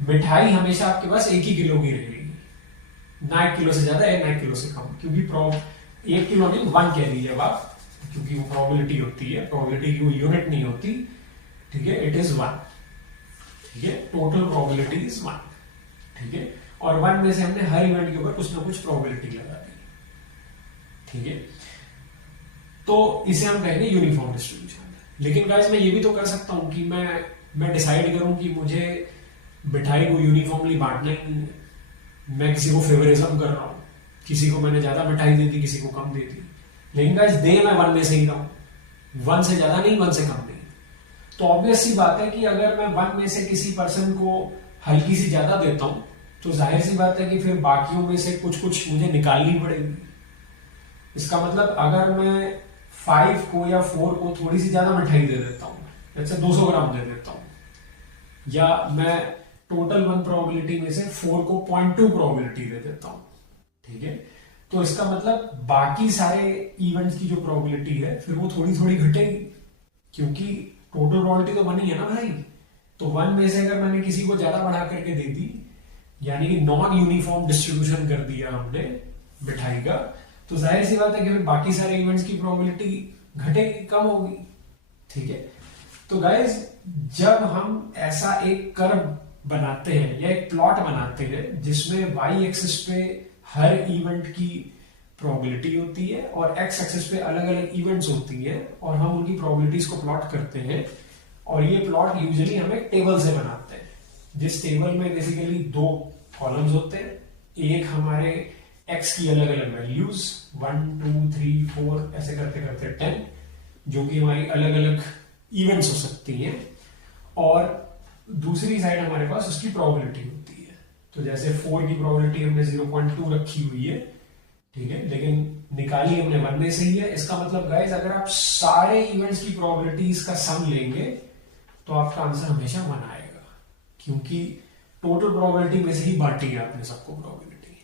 मिठाई हमेशा आपके पास 1 ही किलो की रहेगी, ना 1 किलो से ज्यादा या ना 1 किलो से कम, क्योंकि 1 किलो नहीं 1 कह दीजिए आप, क्योंकि वो प्रोबेबिलिटी होती है, प्रोबेबिलिटी की वो यूनिट नहीं होती, ठीक है, इट इज 1, ठीक है, टोटल प्रोबेबिलिटी इज 1, ठीक है, और 1 में से हमने हर इवेंट के ऊपर कुछ ना कुछ प्रोबेबिलिटी लगा दी, ठीक है, तो इसे हम कहेंगे यूनिफॉर्म डिस्ट्रीब्यूशन। लेकिन गाइस मैं ये भी तो कर सकता हूं कि मैं डिसाइड करूं कि मुझे मिठाई को यूनिफॉर्मली बांटना ही नहीं है, मैं किसी को फेवरिज्म कर रहा हूं, किसी को मैंने ज्यादा मिठाई दे दी, किसी को कम दे दी, लेकिन गाइस दे मैं 1 में से ही रहा हूं, 1 से ज्यादा नहीं, 1 से कम नहीं। तो ऑब्वियस सी बात है कि अगर मैं 1 में से किसी पर्सन को हल्की सी ज्यादा देता हूं, तो जाहिर सी बात है कि फिर बाकियों में से कुछ कुछ मुझे निकालनी पड़ेगी। इसका मतलब अगर मैं 5 को या 4 को थोड़ी सी ज्यादा मिठाई दे देता हूँ, जैसे 200 ग्राम दे देता हूँ, या मैं टोटल 1 प्रोबेबिलिटी में से 4 को 0.2 प्रोबेबिलिटी दे देता हूँ, ठीक है, तो इसका मतलब बाकी सारे इवेंट्स की जो प्रोबेबिलिटी है फिर वो थोड़ी थोड़ी घटेगी, क्योंकि टोटल प्रोबेबिलिटी तो 1 ही है ना भाई। तो 1 में से अगर मैंने किसी को ज्यादा बढ़ा करके दे दी, यानी कि नॉन यूनिफॉर्म डिस्ट्रीब्यूशन कर दिया हमने मिठाई का, तो जाहिर सी बात है कि फिर बाकी सारे इवेंट्स की प्रोबेबिलिटी घटेगी, कम होगी, ठीक है। तो गाइज जब हम ऐसा एक कर्व बनाते हैं या एक प्लॉट बनाते हैं जिसमें वाई एक्सिस पे हर इवेंट की प्रोबेबिलिटी होती है और एक्स एक्सिस पे अलग अलग इवेंट्स होती हैं, और हम उनकी प्रोबेबिलिटीज को प्लॉट करते हैं, और ये प्लॉट यूजुअली हम एक टेबल से बनाते हैं, जिस टेबल में बेसिकली 2 कॉलम्स होते हैं, एक हमारे x की अलग अलग वैल्यूज 1 2 3 4 ऐसे करते करते 10, जो कि हमारी अलग अलग इवेंट्स हो सकती हैं, और दूसरी साइड हमारे पास उसकी प्रोबेबिलिटी होती है। तो जैसे 4 की प्रोबेबिलिटी हमने 0.2 रखी हुई है, ठीक है, लेकिन निकाली हमने 1 में से ही है। इसका मतलब गाइस अगर आप सारे इवेंट्स की प्रोबेबिलिटीज का सम लेंगे तो आपका आंसर हमेशा 1 आएगा, क्योंकि टोटल प्रोबेबिलिटी में से ही बांटी है आपने सबको प्रोबेबिलिटी,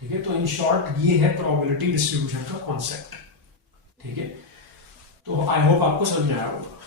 ठीक है। तो इन शॉर्ट ये है प्रोबेबिलिटी डिस्ट्रीब्यूशन का कॉन्सेप्ट, ठीक है। तो आई होप आपको समझ में आया होगा।